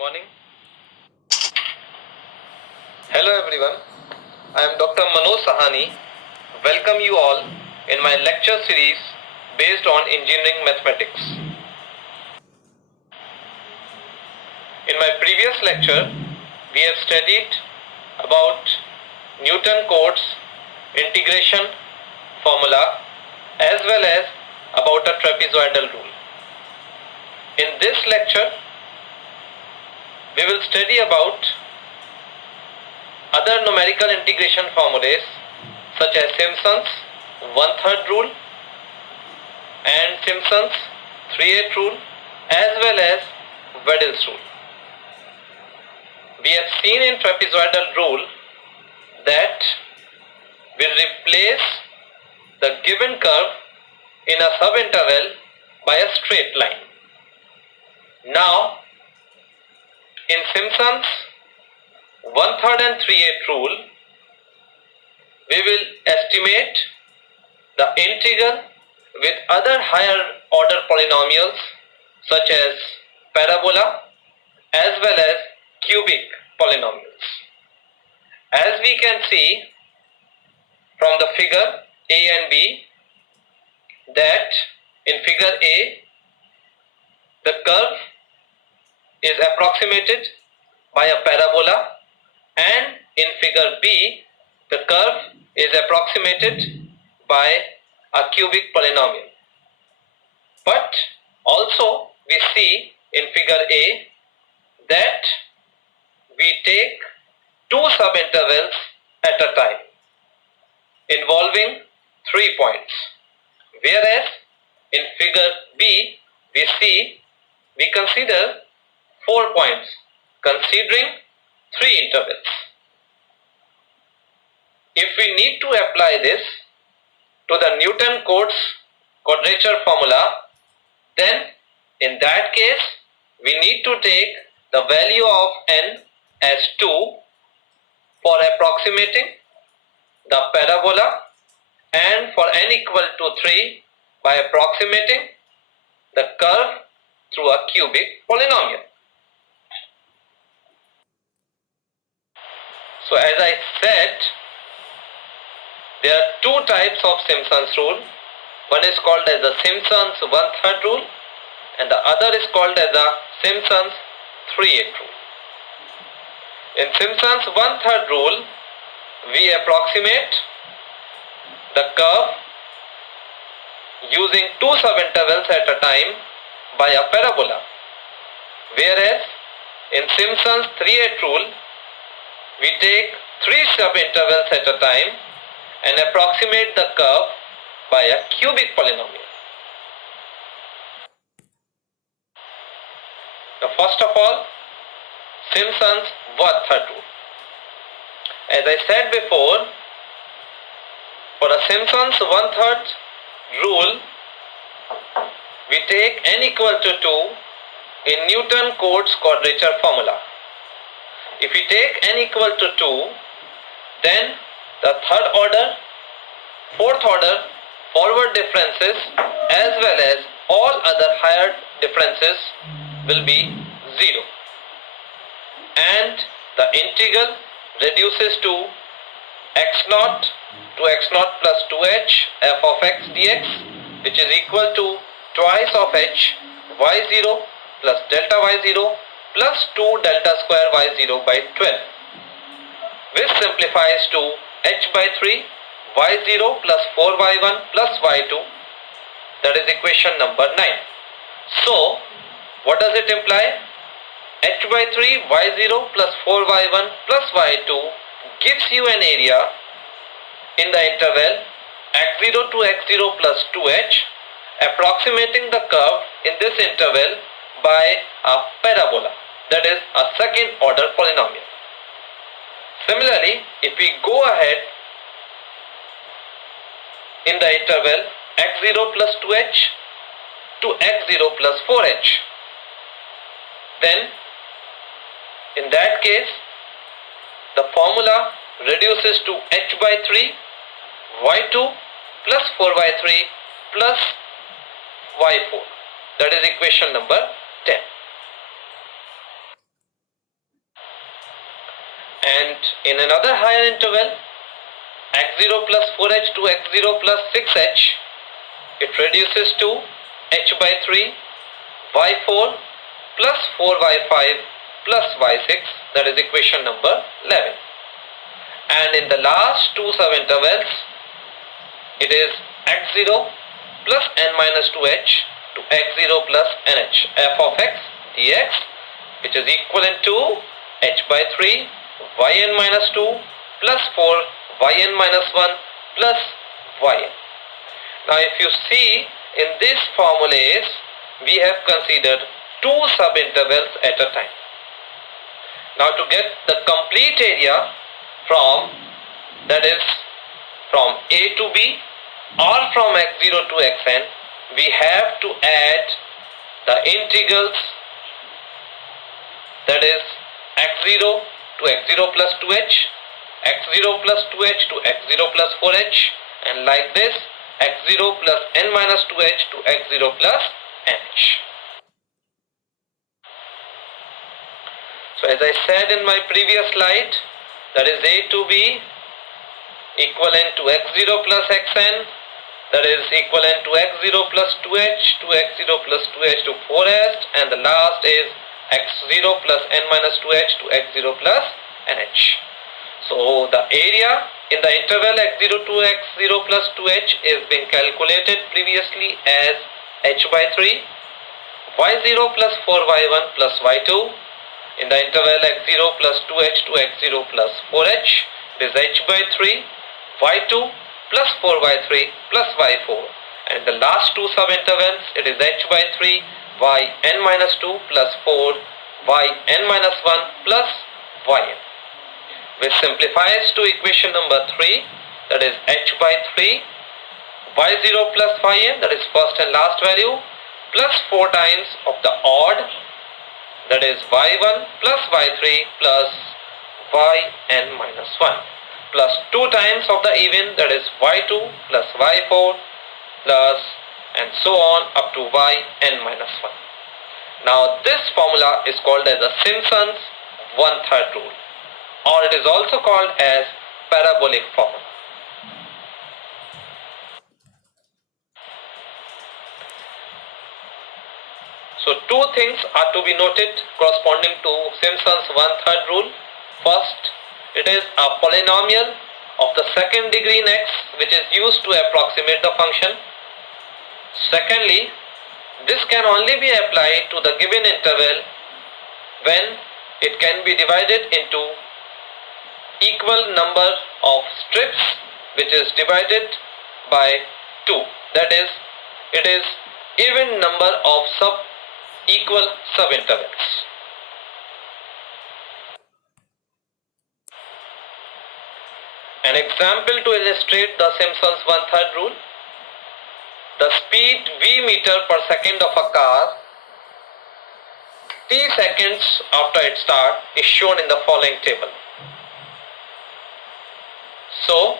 morning. Hello everyone. I am Dr. Manoj Sahani. Welcome you all in my lecture series based on engineering mathematics. In my previous lecture, we have studied about Newton codes, integration formula, as well as about a trapezoidal rule. In this lecture, we will study about other numerical integration formulas such as Simpson's 1/3 rule and Simpson's 3/8 rule, as well as Weddell's rule. We have seen in trapezoidal rule that we replace the given curve in a subinterval by a straight line. Now, in Simpson's 1/3 and 3/8 rule, we will estimate the integral with other higher order polynomials such as parabola as well as cubic polynomials. As we can see from the figure A and B, that in figure A, the curve is approximated by a parabola, and in figure B, the curve is approximated by a cubic polynomial. But also we see in figure A that we take two subintervals at a time involving 3 points, whereas in figure B we consider 4 points considering 3 intervals. If we need to apply this to the Newton codes quadrature formula, then in that case we need to take the value of n as 2 for approximating the parabola and for n equal to 3 by approximating the curve through a cubic polynomial. So as I said, there are two types of Simpson's rule. One is called as the Simpson's 1/3 rule and the other is called as the Simpson's 3/8 rule. In Simpson's 1/3 rule, we approximate the curve using two subintervals at a time by a parabola, whereas in Simpson's 3/8 rule, we take 3 subintervals at a time and approximate the curve by a cubic polynomial. Now, first of all, Simpson's 1/3 rule. As I said before, for a Simpson's 1/3 rule, we take n equal to 2 in Newton codes quadrature formula. If we take n equal to 2, then the third order, fourth order forward differences as well as all other higher differences will be 0. And the integral reduces to x0 to x0 plus 2h f of x dx, which is equal to twice of h y0 plus delta y0 plus 2 delta square y0 by 12, which simplifies to h by 3 y0 plus 4y1 plus y2, that is equation number 9. So what does it imply? H by 3 y0 plus 4y1 plus y2 gives you an area in the interval x0 to x0 plus 2h, approximating the curve in this interval by a parabola, that is a second order polynomial. Similarly, if we go ahead in the interval x0 plus 2h to x0 plus 4h, then in that case the formula reduces to h by 3 y2 plus 4 by 3 plus y4, that is equation number 10. And in another higher interval, x0 plus 4h to x0 plus 6h, it reduces to h by 3 y4 plus 4y5 plus y6, that is equation number 11. And in the last two subintervals, it is x0 plus n minus 2h to x0 plus nh, f of x dx, which is equivalent to h by 3 yn minus 2 plus 4 yn minus 1 plus yn. Now if you see in this formulas, we have considered two subintervals at a time. Now to get the complete area from, that is from a to b or from x0 to xn, we have to add the integrals, that is x0 to x0 plus 2h, x0 plus 2h to x0 plus 4h, and like this x0 plus n minus 2h to x0 plus nh. So as I said in my previous slide, that is a to b equivalent to x0 plus xn, that is equivalent to x0 plus 2h to x0 plus 2h to 4h, and the last is x0 plus n minus 2h to x0 plus nh. So the area in the interval x0 to x0 plus 2h is being calculated previously as h by 3, y0 plus 4y1 plus y2. In the interval x0 plus 2h to x0 plus 4h, it is h by 3, y2 plus 4y3 plus y4. And the last two subintervals, it is h by 3, yn minus 2 plus 4, yn minus 1 plus yn. Which simplifies to equation number 3, that is h by 3, y0 plus yn, that is first and last value, plus 4 times of the odd, that is y1 plus y3 plus yn minus 1, plus 2 times of the even, that is y2 plus y4 plus and so on up to yn minus 1. Now this formula is called as the Simpson's one-third rule, or it is also called as parabolic formula. So two things are to be noted corresponding to Simpson's one-third rule. First, it is a polynomial of the second degree in x which is used to approximate the function. Secondly, this can only be applied to the given interval when it can be divided into equal number of strips which is divided by 2. That is, it is even number of equal subintervals. An example to illustrate the Simpson's one-third rule. The speed v meter per second of a car t seconds after its start is shown in the following table. So,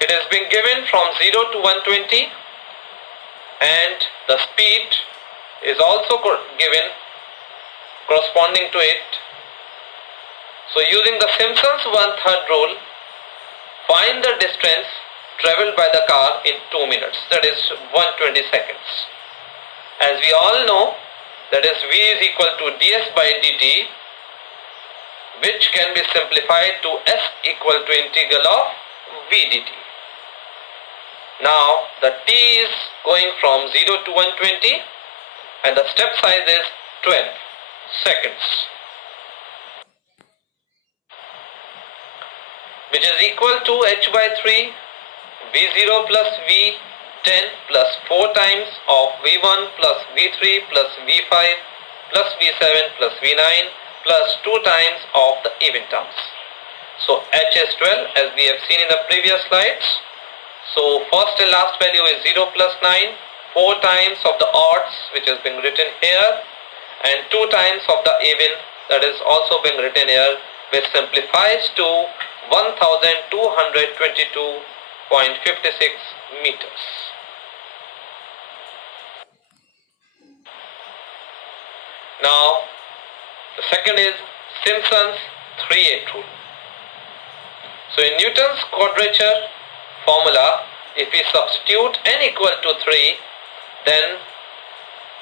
it has been given from 0 to 120 and the speed is also given corresponding to it. So using the Simpson's one-third rule, find the distance traveled by the car in 2 minutes, that is 120 seconds. As we all know, that is v is equal to ds by dt, which can be simplified to s equal to integral of v dt. Now the t is going from 0 to 120 and the step size is 12 seconds, which is equal to h by 3 v0 plus v10 plus 4 times of v1 plus v3 plus v5 plus v7 plus v9 plus 2 times of the even terms. So h is 12 as we have seen in the previous slides. So first and last value is 0 plus 9, 4 times of the odds which has been written here, and 2 times of the even, that is also being written here, which simplifies to 1222.56 meters. Now the second is Simpson's 3/8 rule. So in Newton's quadrature formula, if we substitute n equal to 3, then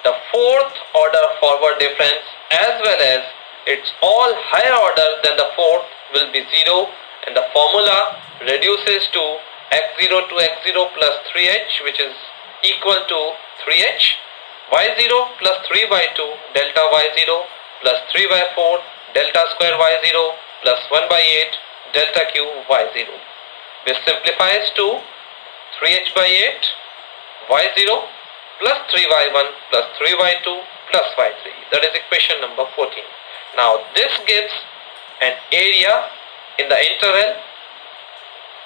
the fourth order forward difference as well as its all higher order than the fourth will be 0, and the formula reduces to x0 to x0 plus 3h, which is equal to 3h, y0 plus 3 by 2 delta y0 plus 3 by 4 delta square y0 plus 1 by 8 delta q y0, which simplifies to 3h by 8 y0 plus 3y1 plus 3y2 plus y3. That is equation number 14. Now this gives an area in the interval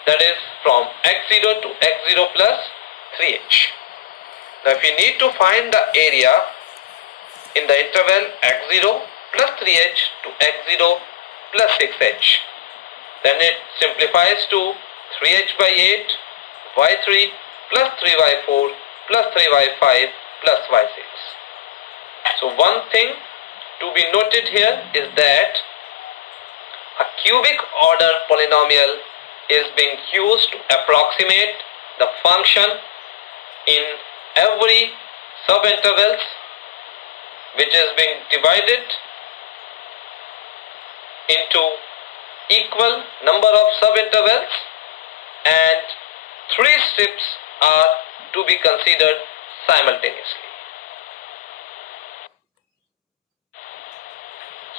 that is from x0 to x0 plus 3h. Now if you need to find the area in the interval x0 plus 3h to x0 plus 6h, then it simplifies to 3h by 8 y3 plus 3y4 plus 3y5 plus y6. So one thing to be noted here is that a cubic order polynomial is being used to approximate the function in every subintervals, which is being divided into equal number of subintervals, and 3 steps are to be considered simultaneously.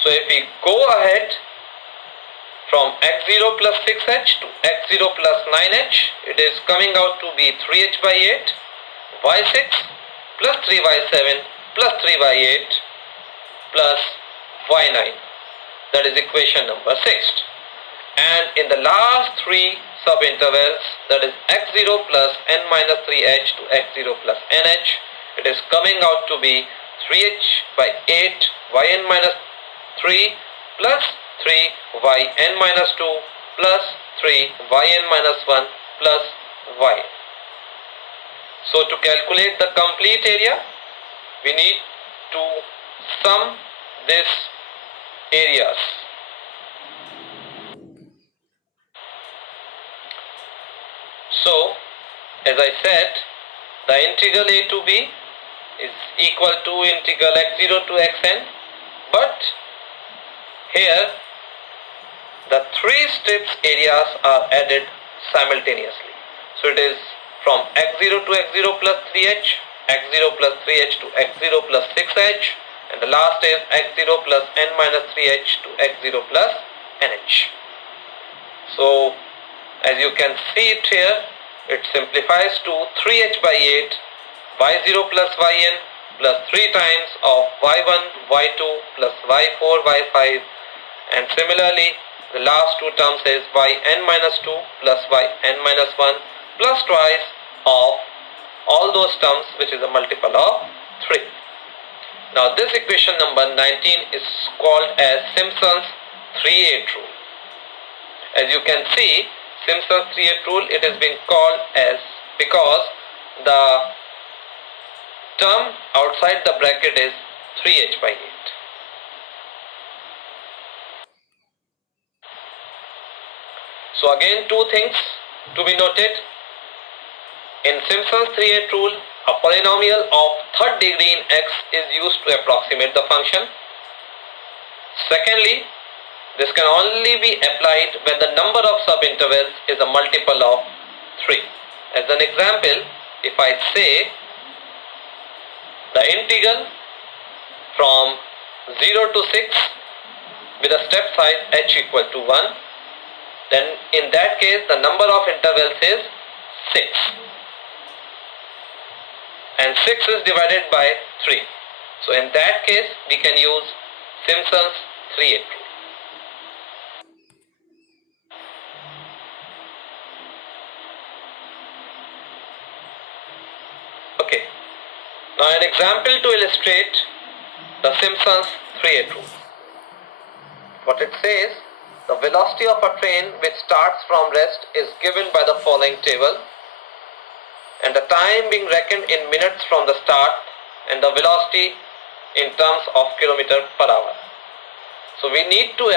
So if we go ahead from x0 plus 6h to x0 plus 9h, it is coming out to be 3h by 8, y6 plus 3y7 plus 3 by 8 plus y9. That is equation number 6. And in the last 3 subintervals, that is x0 plus n minus 3h to x0 plus nh, it is coming out to be 3h by 8 yn minus 3 plus 3 yn minus 2 plus 3 yn minus 1 plus y. So to calculate the complete area, we need to sum these areas. So as I said, the integral a to b is equal to integral x0 to xn, but here the 3 steps areas are added simultaneously. So it is from x0 to x0 plus 3h, x0 plus 3h to x0 plus 6h, and the last is x0 plus n minus 3h to x0 plus nh. So as you can see it here, it simplifies to 3h by 8 y0 plus yn plus 3 times of y1 y2 plus y4 y5, and similarly the last 2 terms is yn minus 2 plus yn minus 1 plus twice of all those terms, which is a multiple of 3. Now this equation number 19 is called as Simpson's 3/8 rule. As you can see, Simpson's 3/8 rule, it is being called as because the term outside the bracket is 3h by 8. So again, 2 things to be noted. In Simpson's 3/8 rule, a polynomial of 3rd degree in x is used to approximate the function. Secondly, this can only be applied when the number of subintervals is a multiple of 3. As an example, if I say the integral from 0 to 6 with a step size h equal to 1, then in that case the number of intervals is 6. And 6 is divided by 3. So in that case we can use Simpson's 3/8 rule. Okay. Now an example to illustrate the Simpson's 3/8 rule. What it says, the velocity of a train which starts from rest is given by the following table, and the time being reckoned in minutes from the start, and the velocity in terms of kilometer per hour. So we need to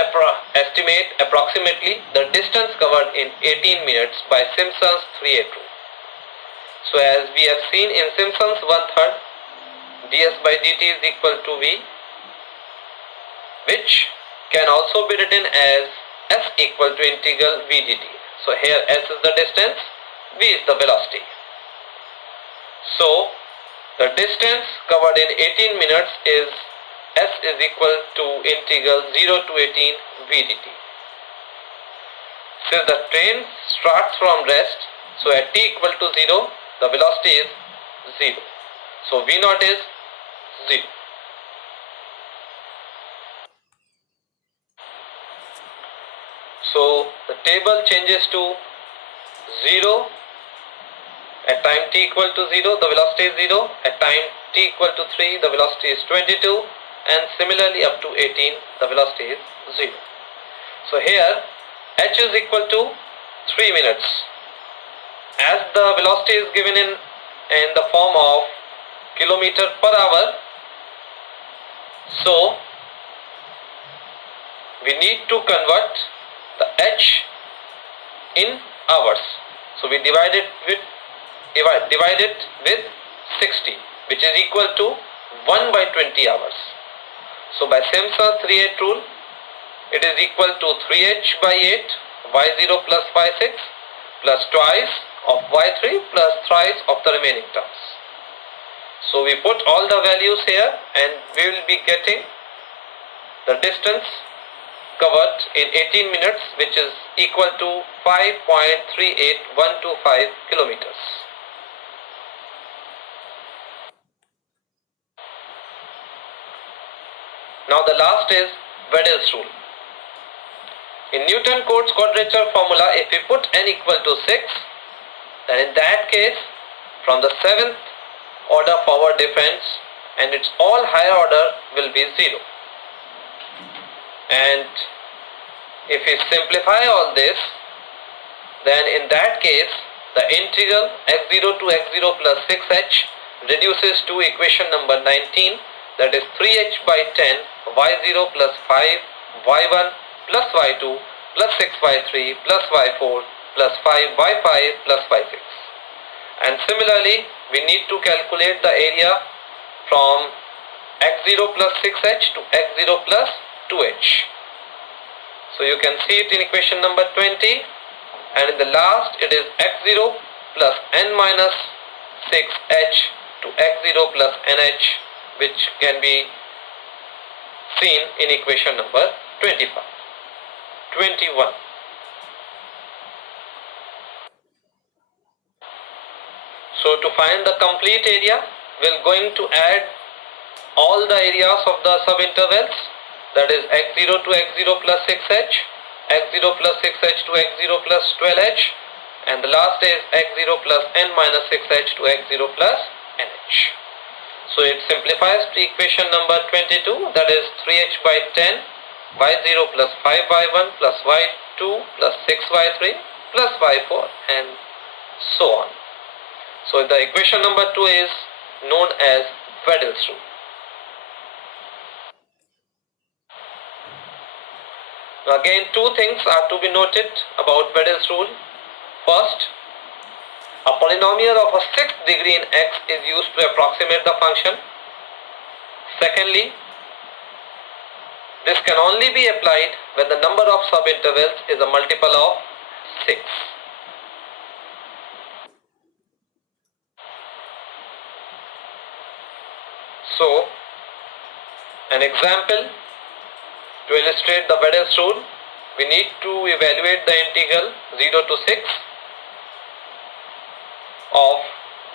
estimate approximately the distance covered in 18 minutes by Simpson's 3/8 rule. So as we have seen in Simpson's 1/3, ds by dt is equal to v, which can also be written as s equal to integral v dt. So here s is the distance, v is the velocity. So the distance covered in 18 minutes is s is equal to integral 0 to 18 v dt. Since the train starts from rest, so at t equal to 0, the velocity is 0. So v naught is 0. So the table changes to 0 at time t equal to 0, the velocity is 0. At time t equal to 3, the velocity is 22, and similarly up to 18, the velocity is 0. So here h is equal to 3 minutes. As the velocity is given in the form of kilometer per hour, so we need to convert the h in hours. So we divide it with 60, which is equal to 1 by 20 hours. So by Simpson's 3/8 rule, it is equal to 3h by 8, y0 plus y6 plus twice of y3 plus thrice of the remaining terms. So we put all the values here and we will be getting the distance covered in 18 minutes, which is equal to 5.38125 kilometers. Now the last is Wedel's rule. In Newton-Cotes quadrature formula, if we put n equal to 6, then in that case, from the 7th order forward difference and its all higher order will be 0. And if we simplify all this, then in that case, the integral x0 to x0 plus 6h reduces to equation number 19, that is 3h by 10 y0 plus 5 y1 plus y2 plus 6y3 plus y4 plus 5y5 plus y6. And similarly, we need to calculate the area from x0 plus 6h to x0 plus 2h. So you can see it in equation number 20, and in the last it is x0 plus n minus 6h to x0 plus nh, which can be seen in equation number 21. So to find the complete area, we are going to add all the areas of the subintervals, that is x0 to x0 plus 6h, x0 plus 6h to x0 plus 12h, and the last is x0 plus n minus 6h to x0 plus nh. So it simplifies to equation number 22, that is 3h by 10 y0 plus 5y1 plus y2 plus 6y3 plus y4 and so on. So the equation number 2 is known as Wedel's rule. Now again, two things are to be noted about Wedel's rule. First, a polynomial of a sixth degree in x is used to approximate the function. Secondly, this can only be applied when the number of subintervals is a multiple of 6. So, an example to illustrate the Wedel's rule, we need to evaluate the integral 0 to 6 of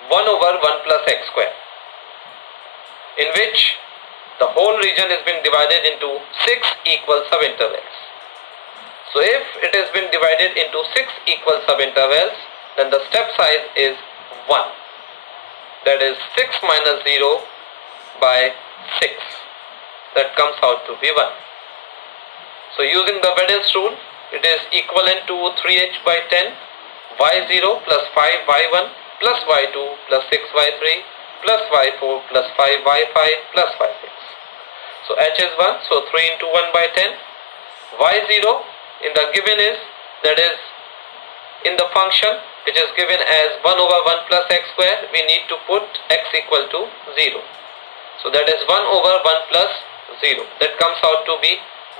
1 over 1 plus x square, in which the whole region has been divided into 6 equal subintervals. So if it has been divided into 6 equal subintervals, then the step size is 1. That is 6 minus 0 by 6. That comes out to be 1. So using the Wedel's rule, it is equivalent to 3h by 10 y0 plus 5y1 plus y2 plus 6y3 plus y4 plus 5y5 plus y6. So h is 1, so 3 into 1 by 10. y0 in the given is, that is in the function which is given as 1 over 1 plus x square, we need to put x equal to 0. So that is 1 over 1 plus 0, that comes out to be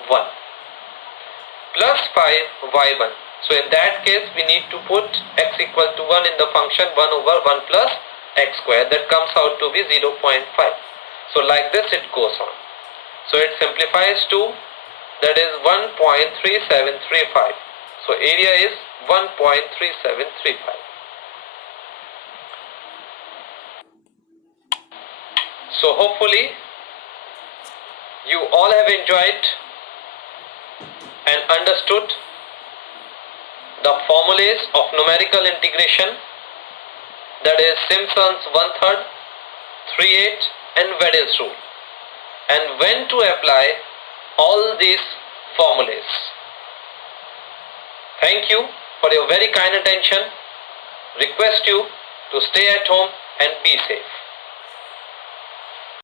1. Plus 5 y1. So in that case we need to put x equal to 1 in the function 1 over 1 plus x square, that comes out to be 0.5. So like this it goes on. So it simplifies to, that is 1.3735. So area is 1.3735. So hopefully you all have enjoyed and understood the formulas of numerical integration, that is Simpson's 1/3, 3/8 and Weddell's rule, and when to apply all these formulas. Thank you for your very kind attention. Request you to stay at home and be safe.